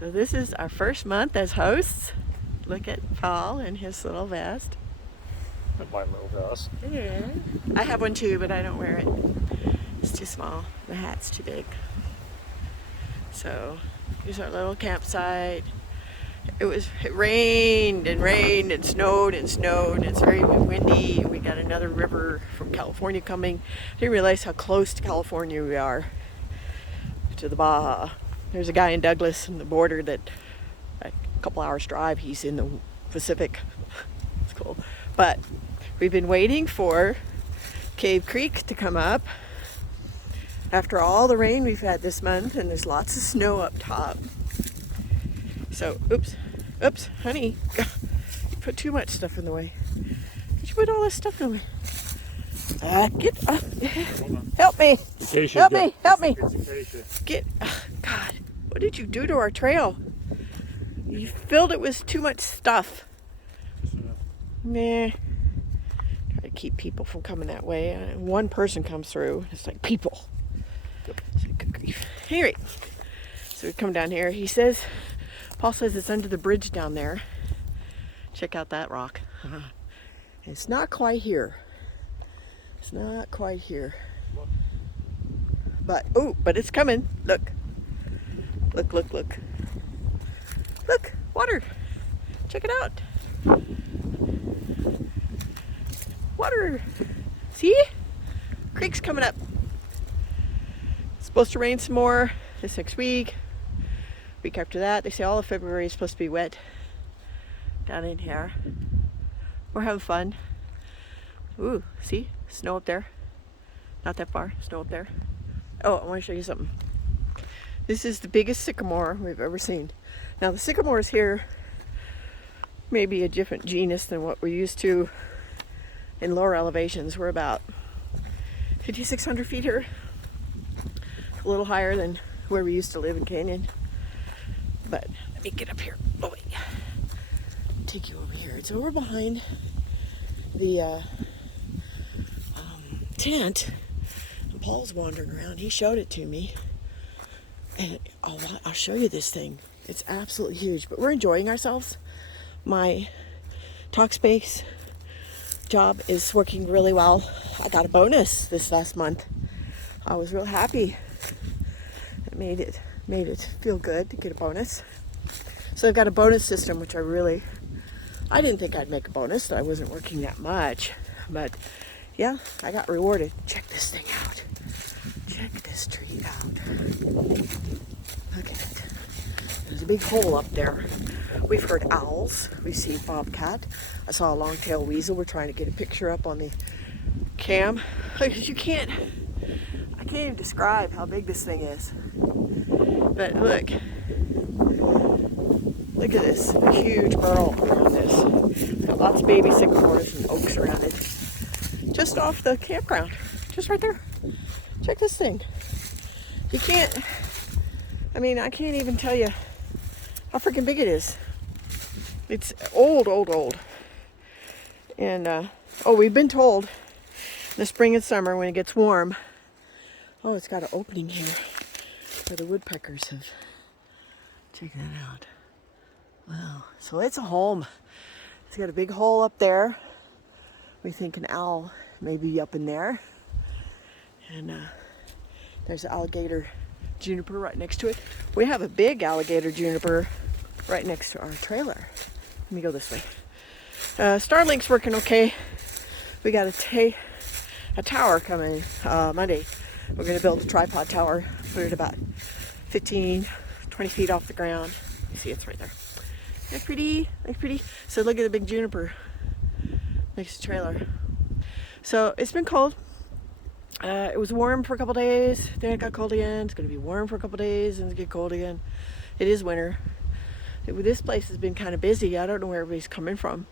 So this is our first month as hosts. Look at Paul in his little vest. My little vest. Yeah. I have one too, but I don't wear it. It's too small. The hat's too big. So here's our little campsite. It rained and rained and snowed and snowed, and it's very windy, and we got another river from California coming. I didn't realize how close to California we are, to the Baja. There's a guy in Douglas on the border that, like, a couple hours drive, he's in the Pacific. It's cool. But we've been waiting for Cave Creek to come up after all the rain we've had this month, and there's lots of snow up top. So, oops, honey, you put too much stuff in the way. Did you put all this stuff in the way? Get up. Help me. Help me. Get, God, what did you do to our trail? You filled it with too much stuff. Nah. Try to keep people from coming that way. One person comes through, it's like people. It's like, good grief. Anyway, so we come down here. Paul says it's under the bridge down there. Check out that rock. It's not quite here. It's not quite here. But it's coming. Look. Look, water. Check it out. Water. See? Creek's coming up. It's supposed to rain some more this next week. Week after that. They say all of February is supposed to be wet down in here. We're having fun. Ooh, see? Snow up there. Not that far. Snow up there. Oh, I want to show you something. This is the biggest sycamore we've ever seen. Now, the sycamores here may be a different genus than what we're used to in lower elevations. We're about 5,600 feet here. A little higher than where we used to live in Canyon. But let me get up here. Oh, wait. Take you over here. It's over behind the tent. And Paul's wandering around. He showed it to me. And I'll show you this thing. It's absolutely huge. But we're enjoying ourselves. My Talkspace job is working really well. I got a bonus this last month. I was real happy. It made it feel good to get a bonus. So I've got a bonus system, which I didn't think I'd make a bonus, that I wasn't working that much. But yeah, I got rewarded. Check this thing out. Check this tree out. Look at it. There's a big hole up there. We've heard owls. We've seen bobcat. I saw a long-tailed weasel. We're trying to get a picture up on the cam. Look, I can't even describe how big this thing is. But look at this, a huge burl around this. Got lots of baby sycamores and oaks around it. Just off the campground, just right there. Check this thing. I can't even tell you how freaking big it is. It's old. And, we've been told in the spring and summer when it gets warm, it's got an opening here where the woodpeckers have. Check that out. Wow. So it's a home. It's got a big hole up there. We think an owl may be up in there. And there's an alligator juniper right next to it. We have a big alligator juniper right next to our trailer. Let me go this way. Starlink's working okay. We got a tower coming Monday. We're going to build a tripod tower, put it about 15, 20 feet off the ground. You see, it's right there. That's pretty. So look at the big juniper next to the trailer. So it's been cold. It was warm for a couple days, then it got cold again. It's going to be warm for a couple days, and it's get cold again. It is winter. This place has been kind of busy. I don't know where everybody's coming from.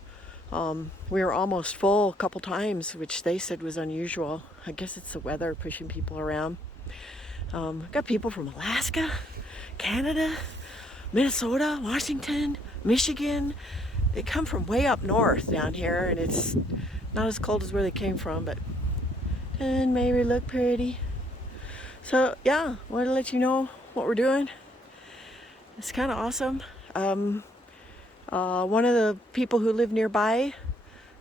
We were almost full a couple times, which they said was unusual. I guess it's the weather pushing people around. Got people from Alaska, Canada, Minnesota, Washington, Michigan. They come from way up north down here, and it's not as cold as where they came from, but and maybe look pretty. So yeah, wanted to let you know what we're doing. It's kind of awesome. One of the people who live nearby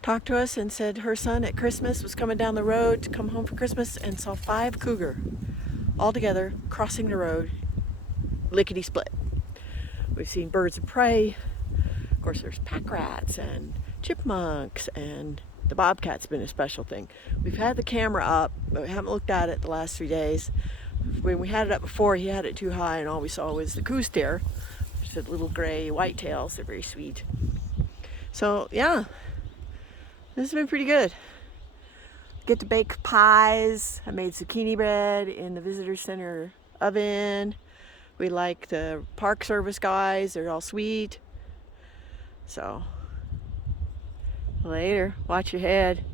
talked to us and said her son at Christmas was coming down the road to come home for Christmas and saw 5 cougar all together crossing the road, lickety split. We've seen birds of prey. Of course, there's pack rats and chipmunks, and the bobcat's been a special thing. We've had the camera up, but we haven't looked at it the last 3 days. When we had it up before, he had it too high, and all we saw was the coos deer. There's the little gray whitetails. They're very sweet. So yeah, this has been pretty good. Get to bake pies. I made zucchini bread in the visitor center oven. We like the Park Service guys. They're all sweet. So later, watch your head.